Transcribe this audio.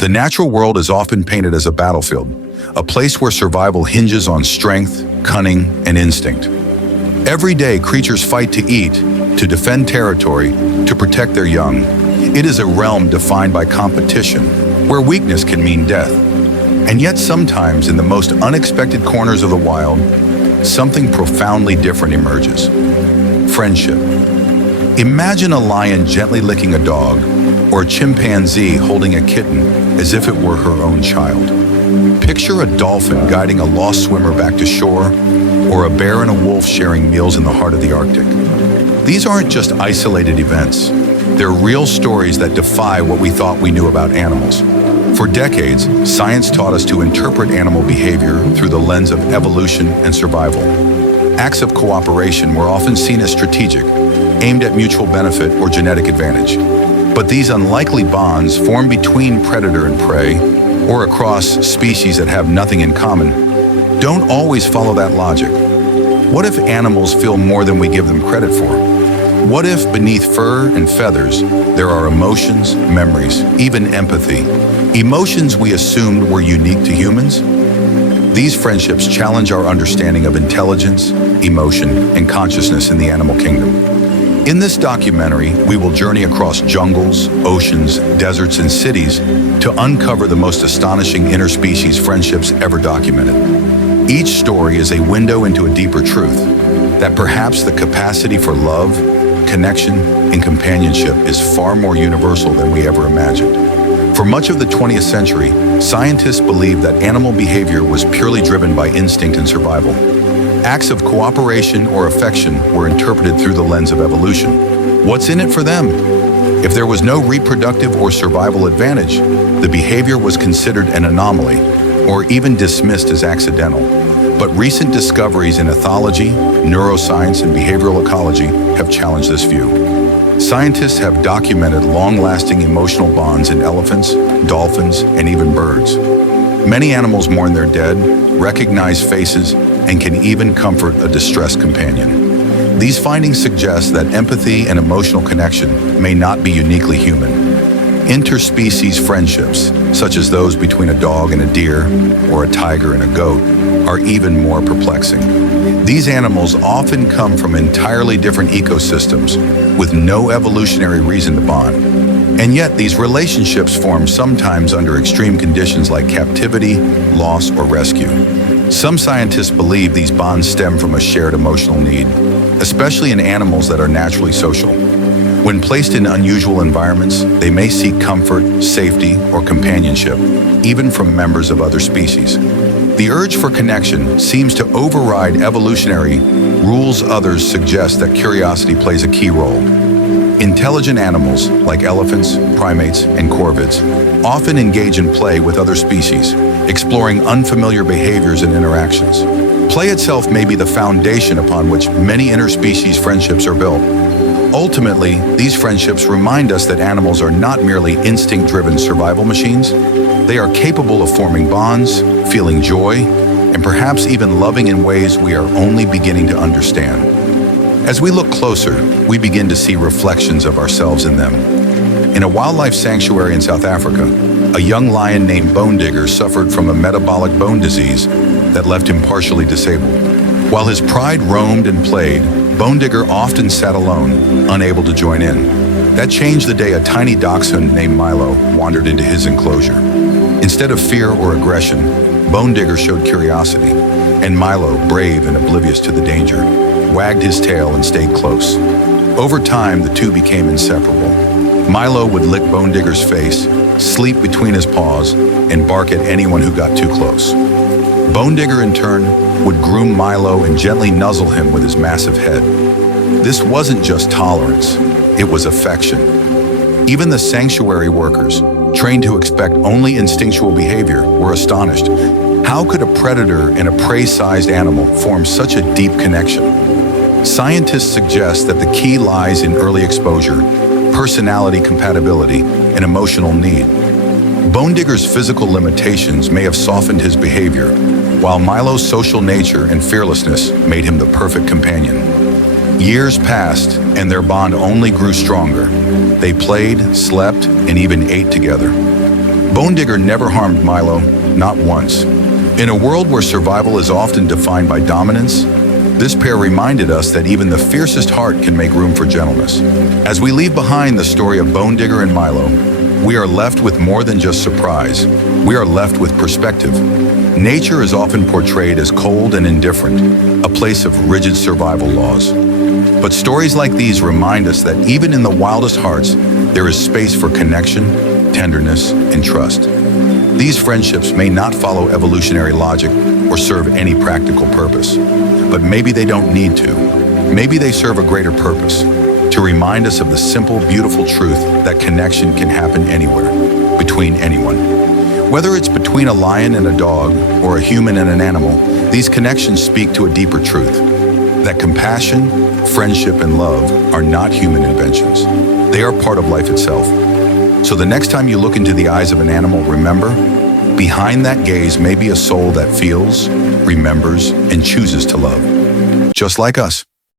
The natural world is often painted as a battlefield, a place where survival hinges on strength, cunning, and instinct. Every day, creatures fight to eat, to defend territory, to protect their young. It is a realm defined by competition, where weakness can mean death. And yet sometimes, in the most unexpected corners of the wild, something profoundly different emerges. Friendship. Imagine a lion gently licking a dog, or a chimpanzee holding a kitten as if it were her own child. Picture a dolphin guiding a lost swimmer back to shore, or a bear and a wolf sharing meals in the heart of the Arctic. These aren't just isolated events. They're real stories that defy what we thought we knew about animals. For decades, science taught us to interpret animal behavior through the lens of evolution and survival. Acts of cooperation were often seen as strategic, aimed at mutual benefit or genetic advantage. But these unlikely bonds form between predator and prey, or across species that have nothing in common, don't always follow that logic. What if animals feel more than we give them credit for? What if beneath fur and feathers, there are emotions, memories, even empathy? Emotions we assumed were unique to humans? These friendships challenge our understanding of intelligence, emotion, and consciousness in the animal kingdom. In this documentary, we will journey across jungles, oceans, deserts, and cities to uncover the most astonishing interspecies friendships ever documented. Each story is a window into a deeper truth, that perhaps the capacity for love, connection, and companionship is far more universal than we ever imagined. For much of the 20th century, scientists believed that animal behavior was purely driven by instinct and survival. Acts of cooperation or affection were interpreted through the lens of evolution. What's in it for them? If there was no reproductive or survival advantage, the behavior was considered an anomaly or even dismissed as accidental. But recent discoveries in ethology, neuroscience, and behavioral ecology have challenged this view. Scientists have documented long-lasting emotional bonds in elephants, dolphins, and even birds. Many animals mourn their dead, recognize faces, and can even comfort a distressed companion. These findings suggest that empathy and emotional connection may not be uniquely human. Interspecies friendships, such as those between a dog and a deer, or a tiger and a goat, are even more perplexing. These animals often come from entirely different ecosystems, with no evolutionary reason to bond. And yet these relationships form sometimes under extreme conditions like captivity, loss, or rescue. Some scientists believe these bonds stem from a shared emotional need, especially in animals that are naturally social. When placed in unusual environments, they may seek comfort, safety, or companionship, even from members of other species. The urge for connection seems to override evolutionary rules. Others suggest that curiosity plays a key role. Intelligent animals, like elephants, primates, and corvids, often engage in play with other species, exploring unfamiliar behaviors and interactions. Play itself may be the foundation upon which many interspecies friendships are built. Ultimately, these friendships remind us that animals are not merely instinct-driven survival machines. They are capable of forming bonds, feeling joy, and perhaps even loving in ways we are only beginning to understand. As we look closer, we begin to see reflections of ourselves in them. In a wildlife sanctuary in South Africa, a young lion named Bone Digger suffered from a metabolic bone disease that left him partially disabled. While his pride roamed and played, Bone Digger often sat alone, unable to join in. That changed the day a tiny dachshund named Milo wandered into his enclosure. Instead of fear or aggression, Bone Digger showed curiosity, and Milo, brave and oblivious to the danger, wagged his tail and stayed close. Over time, the two became inseparable. Milo would lick Bone Digger's face, sleep between his paws, and bark at anyone who got too close. Bone Digger, in turn, would groom Milo and gently nuzzle him with his massive head. This wasn't just tolerance, it was affection. Even the sanctuary workers, trained to expect only instinctual behavior, were astonished. How could a predator and a prey-sized animal form such a deep connection? Scientists suggest that the key lies in early exposure, personality compatibility, and emotional need. Bone Digger's physical limitations may have softened his behavior, while Milo's social nature and fearlessness made him the perfect companion. Years passed, and their bond only grew stronger. They played, slept, and even ate together. Bone Digger never harmed Milo, not once. In a world where survival is often defined by dominance, this pair reminded us that even the fiercest heart can make room for gentleness. As we leave behind the story of Bone Digger and Milo, we are left with more than just surprise. We are left with perspective. Nature is often portrayed as cold and indifferent, a place of rigid survival laws. But stories like these remind us that even in the wildest hearts, there is space for connection, tenderness, and trust. These friendships may not follow evolutionary logic or serve any practical purpose, but maybe they don't need to. Maybe they serve a greater purpose, to remind us of the simple, beautiful truth that connection can happen anywhere, between anyone. Whether it's between a lion and a dog or a human and an animal, these connections speak to a deeper truth, that compassion, friendship, and love are not human inventions. They are part of life itself. So the next time you look into the eyes of an animal, remember, behind that gaze may be a soul that feels, remembers, and chooses to love. Just like us.